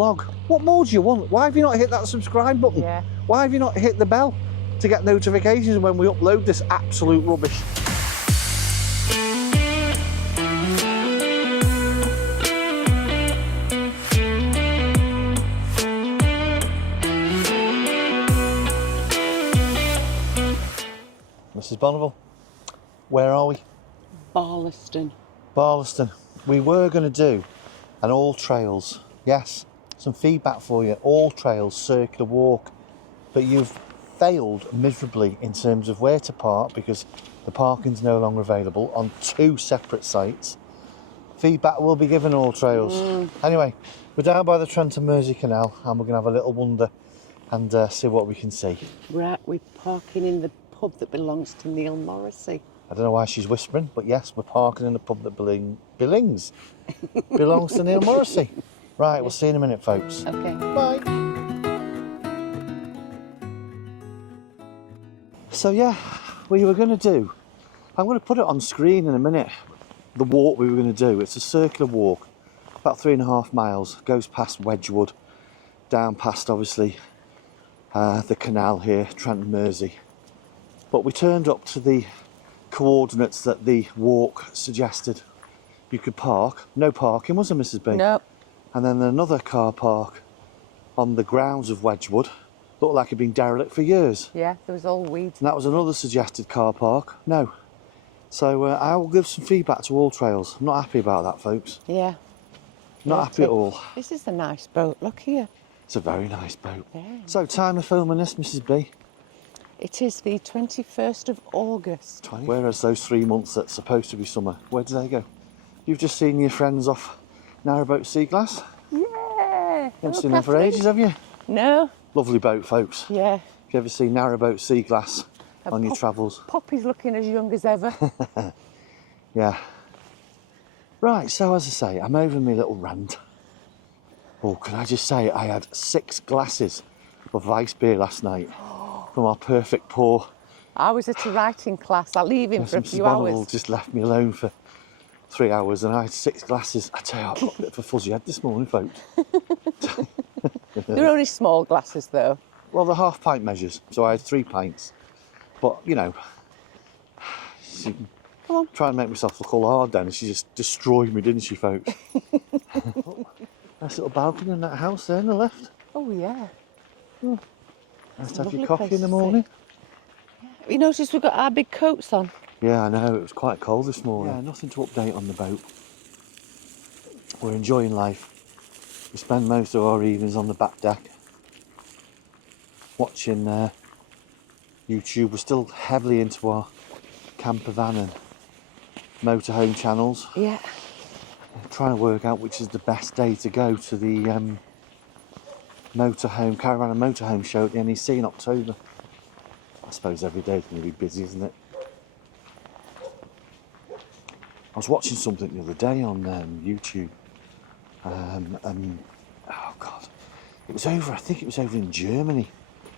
Vlog. What more do you want? Why have you not hit that subscribe button? Yeah. Why have you not hit the bell to get notifications when we upload this absolute rubbish? Mrs. Bonneville, where are we? Barlaston. Barlaston. We were going to do an all trails. Yes, some feedback for you. All trails, circular walk. But you've failed miserably in terms of where to park because the parking's no longer available on 2 separate sites. Feedback will be given all trails. Anyway, we're down by the Trent Mersey Canal and we're going to have a little wander and see what we can see. We're parking in the pub that belongs to Neil Morrissey. I don't know why she's whispering, but yes, we're parking in a pub that belongs to Neil Morrissey. Right, we'll see you in a minute, folks. Okay. Bye. So yeah, we were going to do, I'm going to put it on screen in a minute, the walk we were going to do. It's a circular walk, about 3.5 miles, goes past Wedgwood, down past obviously the canal here, Trent Mersey. But we turned up to the coordinates that the walk suggested you could park. No parking, was there, Mrs. B? No. And then another car park on the grounds of Wedgwood. Looked like it'd been derelict for years. Yeah, there was all weeds. And that was another suggested car park. No. So I will give some feedback to all trails. I'm not happy about that, folks. Yeah. Not happy at all. This is a nice boat, look here. It's a very nice boat. Yeah. So time of filming this, Mrs. B? It is the 21st of August. Whereas those 3 months that's supposed to be summer, where do they go? You've just seen your friends off Narrowboat Sea Glass? Yeah. You haven't seen them for ages, have you? No. Lovely boat, folks. Yeah. Have you ever seen Narrowboat Sea Glass on your travels? Poppy's looking as young as ever. Yeah. Right, so as I say, I'm over my little rant. Oh, can I just say, I had 6 glasses of ice beer last night from our perfect pour. I was at a writing class. I'll leave him for a few Bonneville hours. just left me alone for 3 hours and I had 6 glasses. I tell you, I've got a bit of a fuzzy head this morning, folks. They're only small glasses, though. Well, they're half pint measures, so I had 3 pints. But, you know, trying to make myself look all hard then, and she just destroyed me, didn't she, folks? Nice little balcony in that house there on the left. Oh, yeah. Nice to have your coffee in the morning. You notice we've got our big coats on? Yeah, I know, it was quite cold this morning. Yeah, nothing to update on the boat. We're enjoying life. We spend most of our evenings on the back deck watching YouTube. We're still heavily into our campervan and motorhome channels. Yeah. Trying to work out which is the best day to go to the motorhome, caravan and motorhome show at the NEC in October. I suppose every day's going to be busy, isn't it? I was watching something the other day on YouTube. Oh God, it was over, I think it was over in Germany,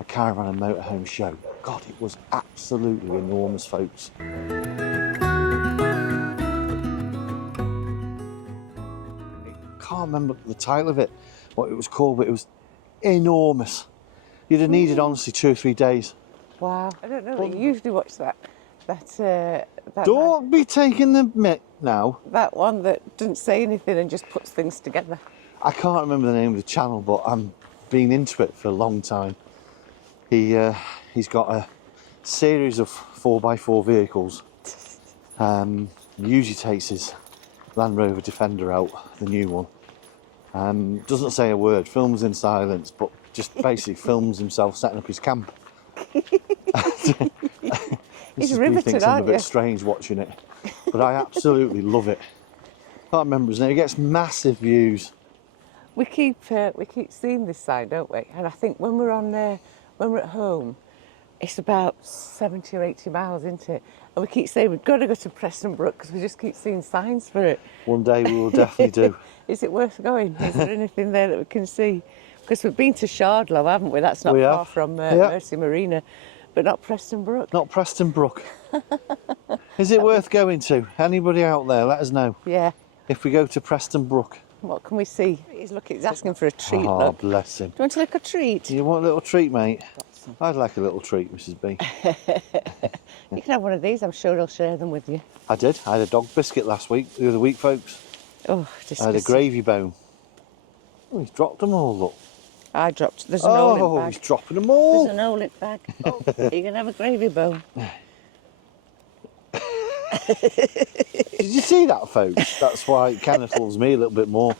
a caravan and motorhome show. God, it was absolutely enormous, folks. I can't remember the title of it, what it was called, but it was enormous. You'd have needed, honestly, 2 or 3 days. Wow. I don't know, you usually watch that Don't be taking the mick now. That one that doesn't say anything and just puts things together. I can't remember the name of the channel, but I'm been into it for a long time. He's got a series of 4x4 vehicles. He usually takes his Land Rover Defender out, the new one. Doesn't say a word, films in silence, but just basically films himself setting up his camp. He's Mrs. B riveted, thinks I'm a aren't bit you? strange watching it, but I absolutely love it. Can't remember his name. He gets massive views. We keep seeing this sign, don't we? And I think when we're at home, it's about 70 or 80 miles, isn't it? And we keep saying we've got to go to Preston Brook because we just keep seeing signs for it. One day we will definitely do. Is it worth going? Is there anything there that we can see? Because we've been to Shardlow, haven't we? That's not far from Mersey Marina, but not Preston Brook. Not Preston Brook. Is it worth going to? Anybody out there, let us know. Yeah. If we go to Preston Brook. What can we see? He's asking for a treat. Oh, Look. bless him. Do you want a little treat? You want a little treat, mate? I'd like a little treat, Mrs. B. You can have one of these. I'm sure he'll share them with you. I did. I had a dog biscuit the other week, folks. Oh, disgusting. I had a gravy bone. Oh, he's dropped them all, look. I dropped. There's an Olymp Oh, bag. he's dropping them all. There's an Olymp bag. Oh, you can have a gravy bone. Did you see that, folks? That's why it kind of thrills me a little bit more.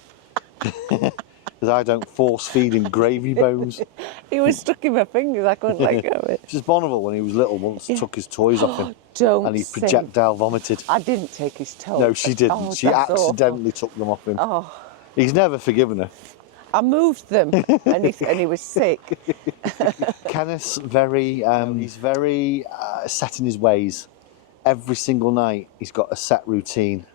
Because I don't force feed him gravy bones. He was stuck in my fingers. I couldn't let go of it. Just Bonneville, when he was little, once took his toys off him. Don't And he say. projectile vomited. I didn't take his toes. No, she didn't. Oh, She that's accidentally took them off him. awful. Oh, He's never forgiven her. I moved them, and he was sick. Kenneth's he's very set in his ways. Every single night he's got a set routine.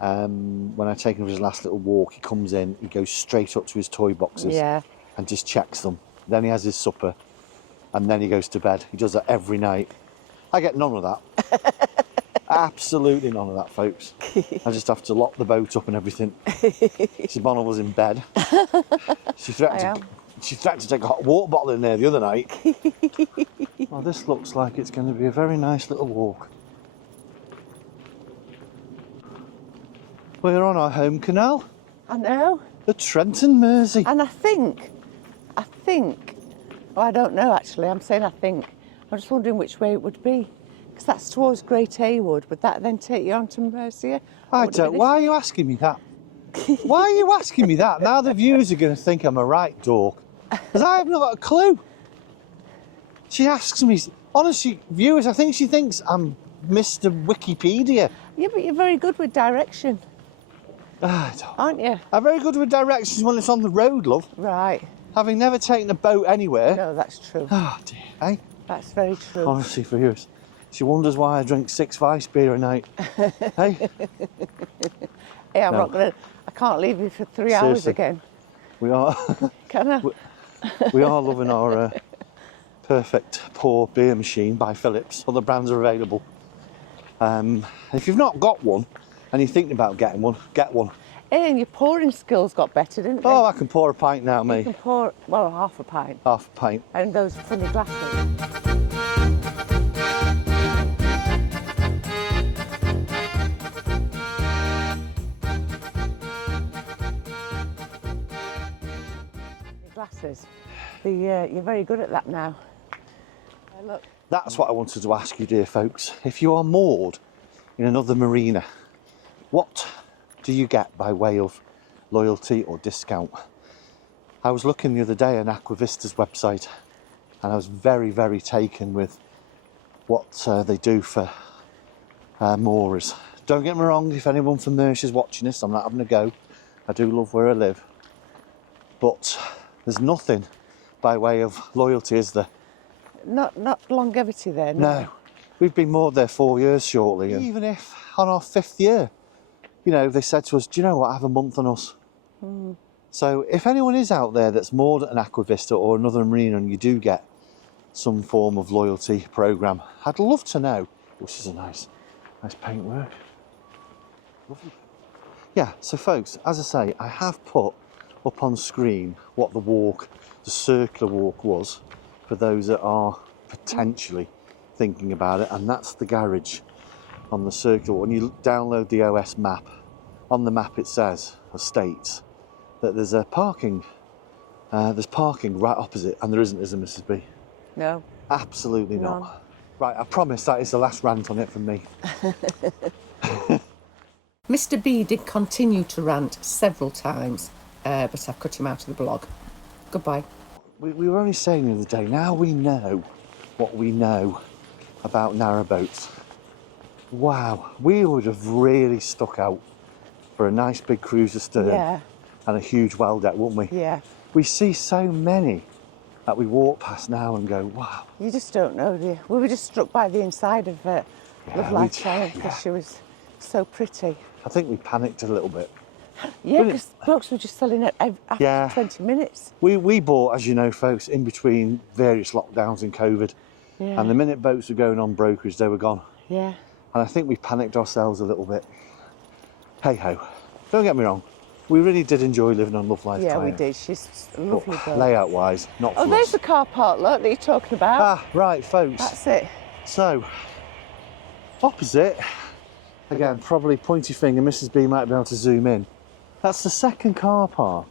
When I take him for his last little walk, he comes in, he goes straight up to his toy boxes Yeah. and just checks them. Then he has his supper and then he goes to bed. He does that every night. I get none of that. Absolutely none of that, folks. I just have to lock the boat up and everything. Sibonna was in bed. She threatened to take a hot water bottle in there the other night. Well, this looks like it's going to be a very nice little walk. We're on our home canal, I know. the Trent Mersey. And I think, oh, I don't know actually, I'm saying I think. I'm just wondering which way it would be. Because that's towards Great Haywood. Would that then take you on to Mercia? I don't. Why are you asking me that? Why are you asking me that? Now the viewers are going to think I'm a right dork. Because I have not got a clue. She asks me, honestly, viewers, I think she thinks I'm Mr. Wikipedia. Yeah, but you're very good with direction, I don't. aren't you? I'm very good with directions when it's on the road, love. Right. Having never taken a boat anywhere. No, that's true. Oh dear, eh? That's very true. Honestly, for viewers. She wonders why I drink 6 Weiss beer a night. Hey? Hey, I'm No. not going to... I can't leave you for 3 hours Seriously. again. We are Can I? we are loving our perfect pour beer machine by Philips. Other brands are available. If you've not got one and you're thinking about getting one, get one. Hey, and your pouring skills got better, didn't they? Oh, I can pour a pint now, You mate. can pour, well, half a pint. Half a pint. And those funny glasses. Glasses. You're very good at that now. Look. That's what I wanted to ask you, dear folks. If you are moored in another marina, what do you get by way of loyalty or discount? I was looking the other day on Aquavista's website and I was very, very taken with what they do for moorers. Don't get me wrong, if anyone from Mercia's watching this, I'm not having a go. I do love where I live. But there's nothing by way of loyalty, is there? Not longevity there, No. We've been moored there 4 years shortly. And even if on our 5th year, you know, they said to us, do you know what, have a month on us. So if anyone is out there that's moored at an Aquavista or another marina and you do get some form of loyalty programme, I'd love to know. This is a nice paintwork. Lovely. Yeah, so folks, as I say, I have put up on screen what the circular walk was for those that are potentially thinking about it, and that's the garage on the circular walk. When you download the OS map, on the map it says, or states, that there's parking right opposite, and there isn't, is there, Mrs. B? No. Absolutely None. not. Right, I promise that is the last rant on it from me. Mr. B did continue to rant several times, but I've cut him out of the blog. Goodbye. We were only saying the other day, now we know what we know about narrowboats. Wow, we would have really stuck out for a nice big cruiser stern Yeah. and a huge well deck, wouldn't we? Yeah. We see so many that we walk past now and go, wow. You just don't know, do you? We were just struck by the inside of Love Life Challenge because she was so pretty. I think we panicked a little bit. Yeah, because books were just selling it after 20 minutes. We bought, as you know, folks, in between various lockdowns and COVID. Yeah. And the minute boats were going on brokerage, they were gone. Yeah. And I think we panicked ourselves a little bit. Hey ho, don't get me wrong, We really did enjoy living on Love Life Yeah, we Kayak. did. She's a lovely girl. Layout wise, not Oh, for there's us. the car park, look, that you're talking about. Ah, right, folks. That's it. So, opposite, again, probably pointy finger, Mrs. B might be able to zoom in. That's the second car park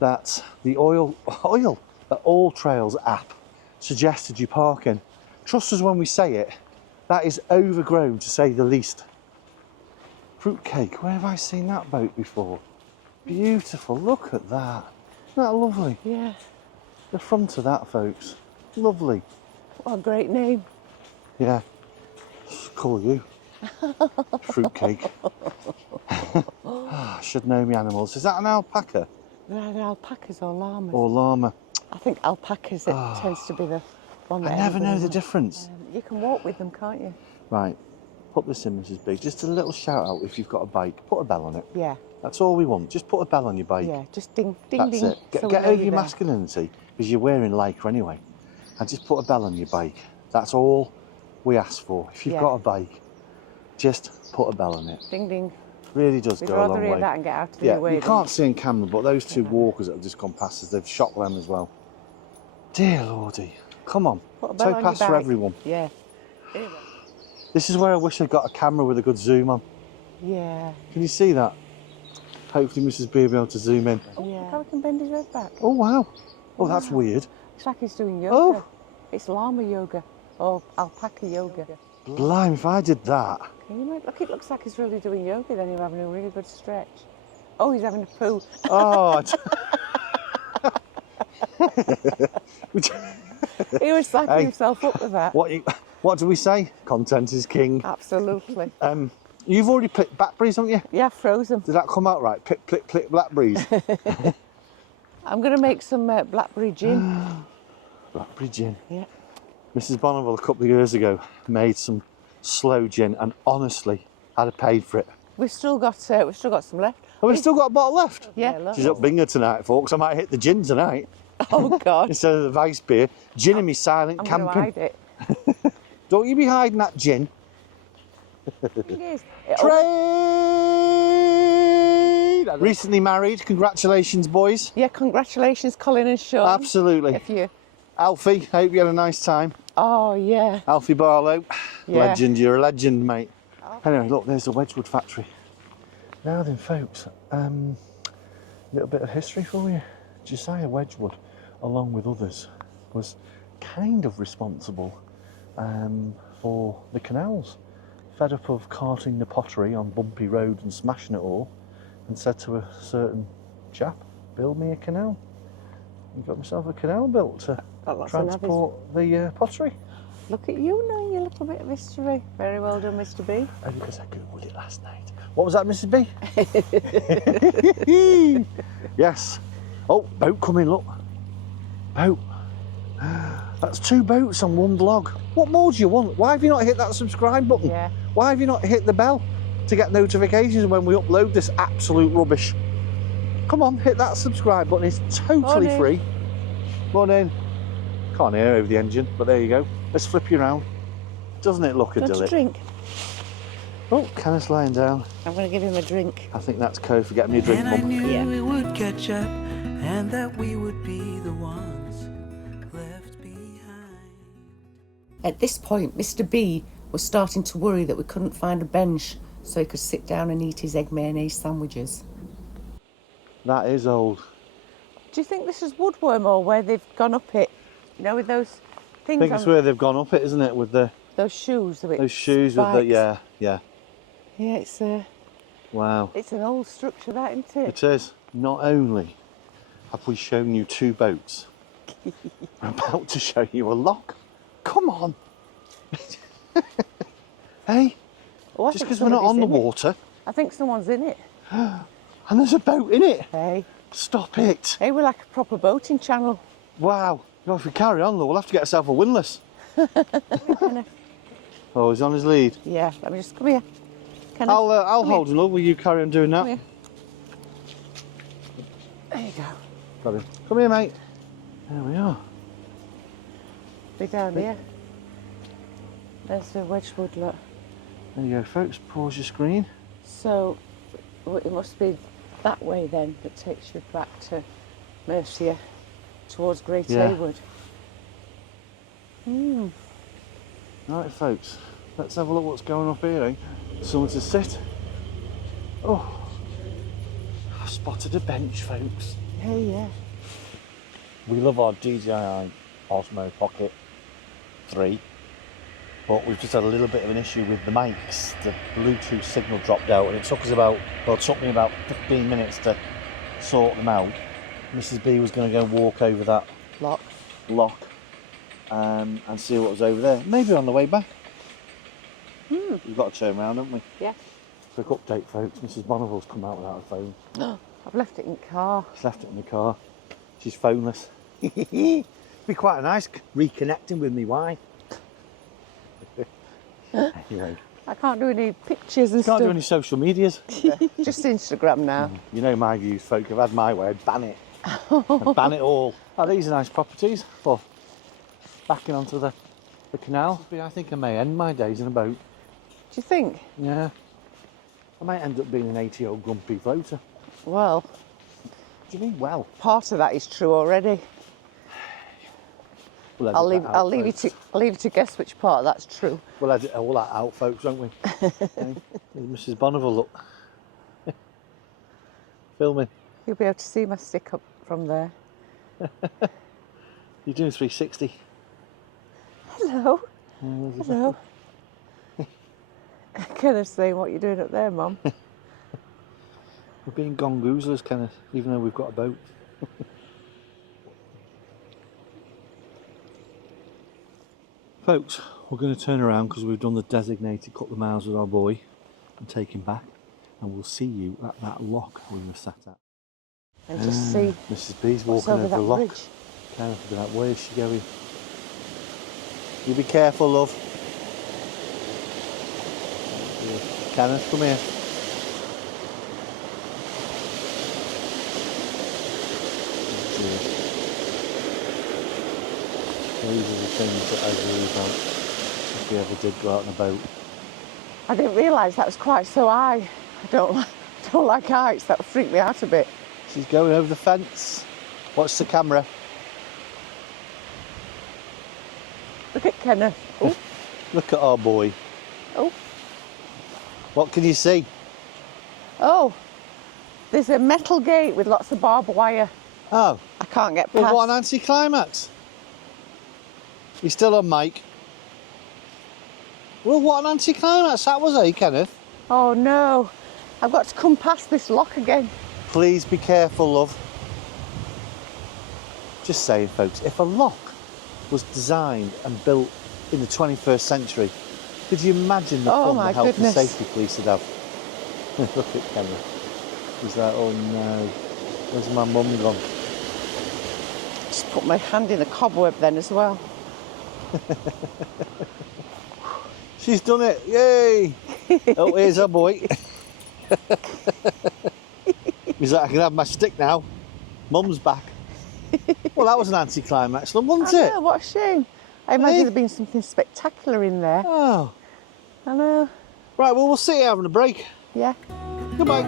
that the All Trails app suggested you park in. Trust us when we say it, that is overgrown to say the least. Fruitcake, where have I seen that boat before? Beautiful, look at that. Isn't that lovely? Yeah. The front of that, folks. Lovely. What a great name. Yeah. Call you. Fruitcake. Should know me animals. Is that an alpaca? They're either alpacas or llamas. Or llama? I think alpacas, it tends to be the one that I never know the everyone- difference. You can walk with them, can't you? Right. Put this in, Mrs. B. Just a little shout out if you've got a bike. Put a bell on it. Yeah. That's all we want. Just put a bell on your bike. Yeah, just ding, ding, That's ding. it. Get so we know over you're your there. masculinity because you're wearing lycra anyway. And just put a bell on your bike. That's all we ask for. If you've Yeah. got a bike, just put a bell on it. Ding, ding. Really does We'd go a rather long hear way. that and get out of Yeah, the way. you than- can't see in camera, but those two walkers that have just gone past us, they've shot them as well. Dear Lordy, come on. Put a bell on your Towpath for bike. everyone. Yeah. Anyway. This is where I wish I'd got a camera with a good zoom on. Yeah. Can you see that? Hopefully Mrs. B will be able to zoom in. Yeah. Look how he can bend his head back. Oh wow. Oh, that's weird. It's like he's doing yoga. Oh. It's llama yoga or alpaca yoga. Blimey, if I did that. Can you look? It looks like he's really doing yoga. Then you're having a really good stretch. Oh, he's having a poo. Oh. He was slapping Hey. himself up with that. What do we say? Content is king. Absolutely. You've already picked blackberries, haven't you? Yeah, frozen. Did that come out right? Pick, plick, plick, blackberries. I'm going to make some blackberry gin. Blackberry gin. Yeah. Mrs. Bonneville a couple of years ago made some slow gin, and honestly, I'd have paid for it. We've still got some left. Oh, we've still got a bottle left. Yeah. She's up bingo tonight, folks. I might hit the gin tonight Oh God. instead of the vice beer. Gin and me silent I'm going to camping. hide it. Don't you be hiding that gin. The thing is, it always- Trade! Recently married. Congratulations, boys. Yeah, congratulations, Colin and Sean. Absolutely. If you. Alfie, hope you had a nice time. Oh yeah. Alfie Barlow. Yeah. Legend, you're a legend, mate. Anyway, look, there's the Wedgwood factory. Now then, folks, a little bit of history for you. Josiah Wedgwood, along with others, was kind of responsible for the canals. Fed up of carting the pottery on bumpy roads and smashing it all, and said to a certain chap, build me a canal. He got himself a canal built to Got lots of transport the pottery. Look at you knowing your little bit of history. Very well done, Mr. B. Only because I googled it last night. What was that, Mrs. B? Yes. Oh, boat coming, look. Boat. That's two boats on one vlog. What more do you want? Why have you not hit that subscribe button? Yeah. Why have you not hit the bell to get notifications when we upload this absolute rubbish? Come on, hit that subscribe button. It's totally Morning. free. Morning. Can't hear over the engine, but there you go. Let's flip you around. Doesn't it look Do you want a idyllic? drink? Oh, Kenneth's lying down. I'm going to give him a drink. I think that's code for getting me a drink, And I Mum. knew Yeah. we would catch up and that we would be the ones left behind. At this point, Mr. B was starting to worry that we couldn't find a bench so he could sit down and eat his egg mayonnaise sandwiches. That is old. Do you think this is woodworm or where they've gone up it? You know, with those I things think it's on where they've gone up it, isn't it? With the those shoes. those shoes with the yeah. Yeah, it's Wow. an old structure, that, isn't it? It is. Not only have we shown you two boats, we're about to show you a lock. Come on. Hey, Oh, I just think because we're not on the somebody's in it. water I think someone's in it. and there's a boat in it. Hey, Stop it. hey, we're like a proper boating channel. Wow. Well, if we carry on, though, we'll have to get ourselves a windlass. Oh, he's on his lead. Yeah, let me just come here. Can I? I'll Come hold him, love. Will you carry on doing Come that? here. There you go. Got him. Come here, mate. There we are. Be down here. There's the Wedgwood lot. There you go, folks. Pause your screen. So it must be that way then that takes you back to Mercia towards Great Yeah. Haywood. Right, folks, let's have a look what's going up here, eh? Somewhere to sit. Oh, I've spotted a bench, folks. Yeah, yeah. We love our DJI Osmo Pocket 3, but we've just had a little bit of an issue with the mics. The Bluetooth signal dropped out, and it took me about 15 minutes to sort them out. Mrs. B was going to go walk over that lock and see what was over there. Maybe on the way back. We've got to turn around, haven't we? Yeah. Quick update, folks. Mrs. Bonneville's come out without a phone. I've left it in the car. She's left it in the car. She's phoneless. Be quite nice reconnecting with me wife. Anyway, I can't do any pictures and can't stuff. do any social medias. Just Instagram now. You know my views, folk. I've had my way. I'd ban it. I'd ban it all. Oh, these are nice properties for backing onto the canal. I think I may end my days in a boat. Do you think? Yeah. I might end up being an 80-year-old grumpy floater. Well, What do you mean, well? part of that is true already. We'll I'll edit that out, leave you folks. to guess which part that's true. We'll edit all that out, folks, won't we? Okay. There's Mrs. Bonneville, look. Filming. You'll be able to see my stick up from there. You're doing 360. Hello. Hello. Kenneth's saying, what are you doing up there, Mum? We're being gongoozlers, Kenneth, even though we've got a boat. Folks, we're going to turn around because we've done the designated couple of miles with our boy and take him back, and we'll see you at that lock we were sat at. And just see Mrs. B's what's walking over over that the lock. bridge. Kenneth will be like, where's she going? You be careful, love. Yeah. Kenneth, come here. These are the things that I worry about if we ever did go out on a boat. I didn't realise that was quite so high. I don't like heights. That would freak me out a bit. She's going over the fence. Watch the camera. Look at Kenneth. Oh, Look at our boy. oh, What can you see? oh. There's a metal gate with lots of barbed wire. Oh, I can't get past. well, what an anticlimax. You're still on mic. Well, what an anticlimax that was, eh, Kenneth? Oh no. I've got to come past this lock again. Please be careful, love. Just saying, folks, if a lock was designed and built in the 21st century, could you imagine the Oh, fun my the health goodness. and safety police would have? Look at Kenneth. He's like, oh no, where's my mum gone? Just put my hand in the cobweb then as well. She's done it, yay! Oh, here's our boy. He's like, I can have my stick now. Mum's back. Well, that was an anticlimax, wasn't I it? know, what a shame. I imagine Eh? there'd been something spectacular in there. Oh, I know. right, well, we'll see you having a break. Yeah. Goodbye.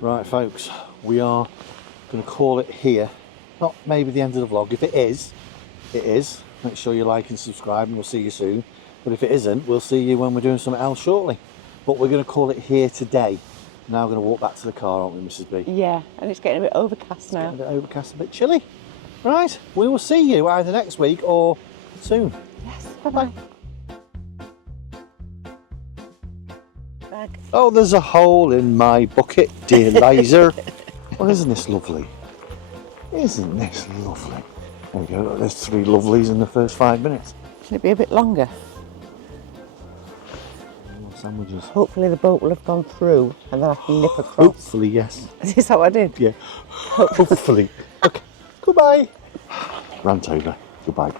Right, folks, we are going to call it here. Not maybe the end of the vlog. If it is, it is. Make sure you like and subscribe, and we'll see you soon. But if it isn't, we'll see you when we're doing something else shortly. But we're going to call it here today. Now we're going to walk back to the car, aren't we, Mrs. B? Yeah, and it's getting a bit overcast now. A bit overcast, a bit chilly. Right, we will see you either next week or soon. Yes, bye-bye. Oh, there's a hole in my bucket, dear Liza. Well, isn't this lovely? Isn't this lovely? There we go, there's 3 lovelies in the first 5 minutes. Can it be a bit longer? More sandwiches. Hopefully the boat will have gone through and then I can nip across. Hopefully, yes. Is this how I did? Yeah, hopefully. Okay, goodbye. Rant over. Goodbye.